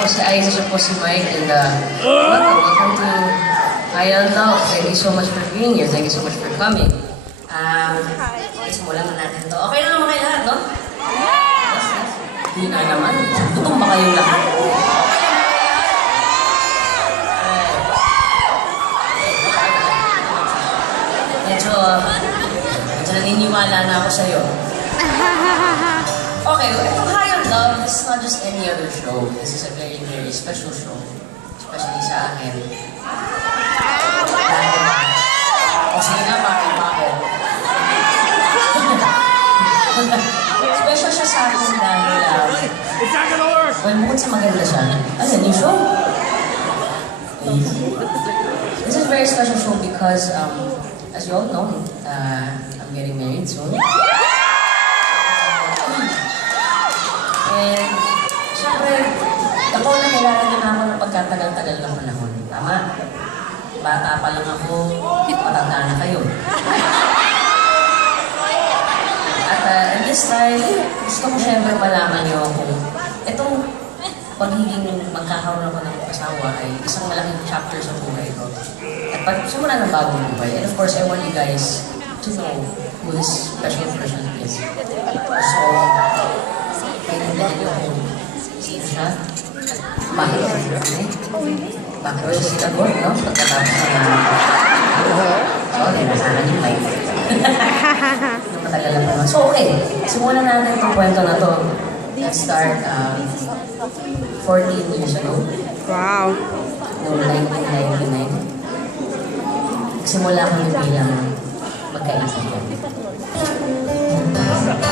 po si Aiza, siya po si Mike, and welcome to High Love. Thank you so much for being here. Thank you so much for coming. Simulan na natin to. Okay na naman kayo lahat, no? Yes, yes. Hindi na naman. Gutom ba kayong lahat? Medyo naniniwala na ako sa'yo. Okay, itong High Love, this is not just any other show. This is a very, very special show. Especially sa akin. O sige nga, bakit? Special siya sa akin dahil, well, bukod sa maganda siya, yung show? This is a very special show because, as you all know, I'm getting married soon. And, syempre, ako nakilala niyo na ako ng pagkatagal-tagal na panahon. Tama? Bata pa lang ako, matanda na kayo. At this time, gusto ko syempre malaman niyo kung itong pagiging magkakaroon ako ng asawa ay isang malaking chapter sa buhay ko. At pag-simula ng bagong buhay. And of course, I want you guys to know who this special person is. So, kailangan niyo kung sino siya. Bakit siya? Bakit siya sinagot, no? Pagkatapos na sorry, nasahan yung mic. Matagal na pa naman. So, okay. Simulan natin itong kwento na to. Let's start 14 years ago. Wow. Noong 1999. Simula kami bilang magkaibigan.